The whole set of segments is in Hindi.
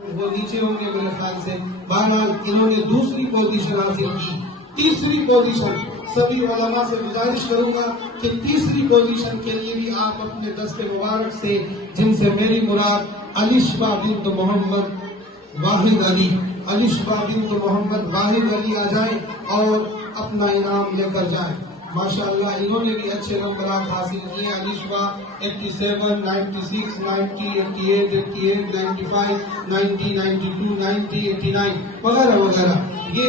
वो नीचे होंगे मेरे ख्याल से। बहरहाल इन्होंने दूसरी पोजीशन हासिल की। तीसरी पोजीशन, सभी उलमा से गुजारिश करूंगा कि तीसरी पोजीशन के लिए भी आप अपने दस्ते मुबारक से, जिनसे मेरी मुराद अलिशबा बिन्त मोहम्मद वाहिद अली, अलिशबा बिन्त मोहम्मद वाहिद अली आ जाएं और अपना इनाम लेकर जाएं। माशाअल्लाह इन्होंने भी अच्छे नंबरात हासिल किए। अलिशबा 87, 96, 90, 88, 88, 95, 90, 92, 90, 89 वगैरह वगैरह। ये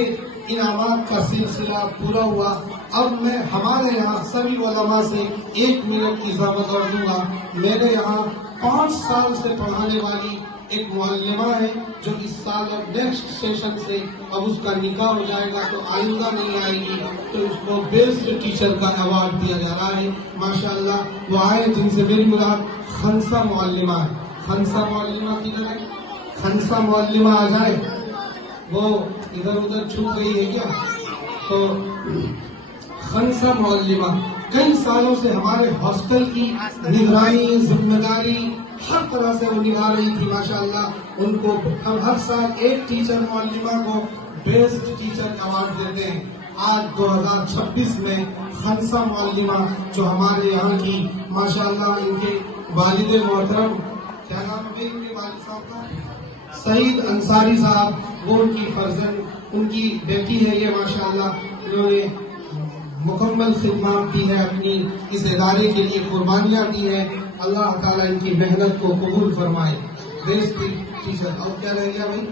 इनामात का सिलसिला पूरा हुआ। अब मैं हमारे यहाँ सभी उलमा से 1 मिनट की ज़रूरत और दूंगा। मेरे यहाँ 5 साल से पढ़ाने वाली एक मुअल्लिमा है जो इस साल और नेक्स्ट सेशन से अब उसका निकाह हो जाएगा तो आइंदा नहीं आएगी, तो उसको बेस्ट टीचर का अवार्ड दिया जा रहा है। माशाअल्लाह वो आए जिनसे मेरी मुराद खनसा मुअल्लिमा है। खनसा मुअल्लिमा किधर है? खनसा मुअल्लिमा आ जाए। वो इधर उधर छूट गई है क्या? तो खनसा मुअल्लिमा कई सालों से हमारे हॉस्टल की निगरानी, जिम्मेदारी हर तरह से वो निभा रही थी। माशाअल्लाह उनको हम हर साल एक टीचर मुअल्लिमा को बेस्ट टीचर अवार्ड देते हैं। आज 2026 में खनसा मुअल्लिमा जो हमारे यहाँ की माशाअल्लाह, इनके वालिद मोहतरम, क्या नाम है इनके वालिद साहब का? सईद अंसारी साहब, वो उनकी फर्जंद, उनकी बेटी है ये। माशाअल्लाह इन्होंने मुकम्मल खिदमत दी है, अपनी इस इदारे के लिए कुर्बानियाँ दी है। अल्लाह ताला इनकी मेहनत को कबूल फरमाए। Best teacher. और क्या रह गया भाई?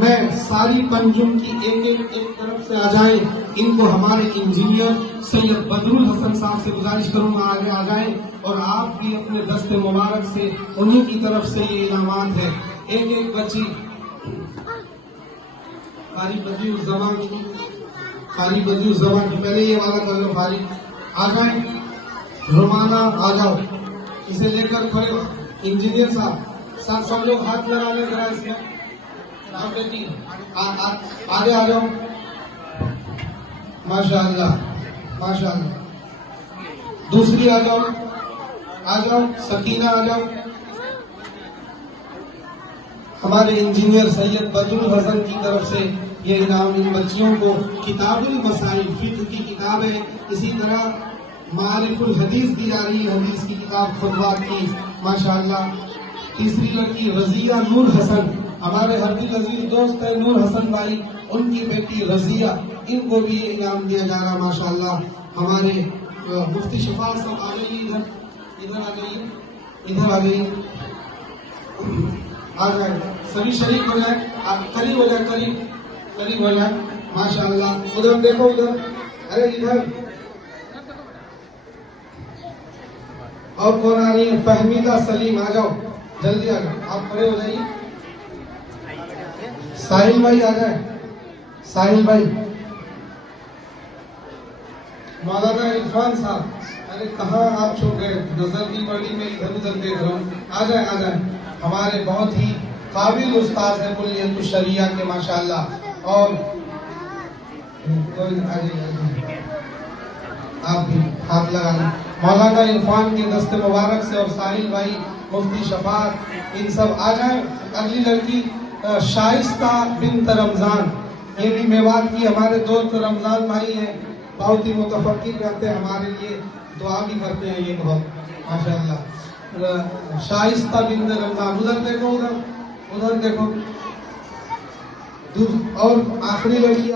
मैं सारी पंजुम की एक तरफ से आ जाएं। इनको हमारे इंजीनियर सैयद बदरुल हसन साहब से गुजारिश करूंगा आगे आ जाएं और आप भी अपने दस्ते मुबारक से उन्हीं की तरफ से ये इनामात है। एक बच्ची कारी बदीउज़्ज़मान की, कारी बदीउज़्ज़मान की, पहले ये वाला कर लो फारी। आ जाए रोमाना, आ जाओ, इसे लेकर खड़े हो। इंजीनियर साहब सब लोग हाथ लगा ले जरा इसमें। आप बेटी आगे आ जाओ। माशाअल्लाह माशाअल्लाह। दूसरी आ जाओ, आ जाओ, सकीना आ जाओ। हमारे इंजीनियर सैयद बदरुल हसन की तरफ से ये इनाम इन बच्चियों को किताबुल मसाइल, फिक्र की किताब है। इसी तरह मारिफुल हदीस दी जा रही है, हदीस की किताब खुतबात की। माशाअल्लाह तीसरी लड़की रजिया नूर हसन, हमारे हरदिल अजीज दोस्त है नूर हसन भाई, उनकी बेटी रजिया, इनको भी ये इनाम दिया जा रहा। माशाअल्लाह हमारे मुफ्ती शफा साहब आ गई, इधर आ गई, इधर आ गई, आ जाए सभी शरीक हो जाए, करीब हो जाए, करीब हो जाए। माशाअल्लाह उधर देखो, उधर, अरे इधर। और कौन आ रही है? फहमीदा सलीम, आ जाओ, जल्दी आ जाओ, आप खड़े हो जाइए। साहिल भाई आ जाए, साहिल भाई। मौलाना इरफान साहब, अरे कहाँ आप छुप गए? नजर की बड़ी में इधर उधर देख रहा हूँ। आ जाए, आ जाए। हमारे बहुत ही काबिल उस्ताद है कुल्लियतुश शरिया के माशाअल्लाह। और आप भी हाथ लगा लें। मौलाना इरफान के दस्ते मुबारक से और साहिल भाई, मुफ्ती शफात, इन सब आ जाए। अगली लड़की शाइस्ता बिन्त रमजान, ये भी मेवात की हमारे दोस्त रमजान भाई हैं, बहुत ही मुतफक्किर रहते हैं, हमारे लिए दुआ भी करते हैं ये बहुत। माशाअल्लाह शाइस्ता बिन्त रमजान, उधर देखो, उधर देखो। और आखिरी लड़की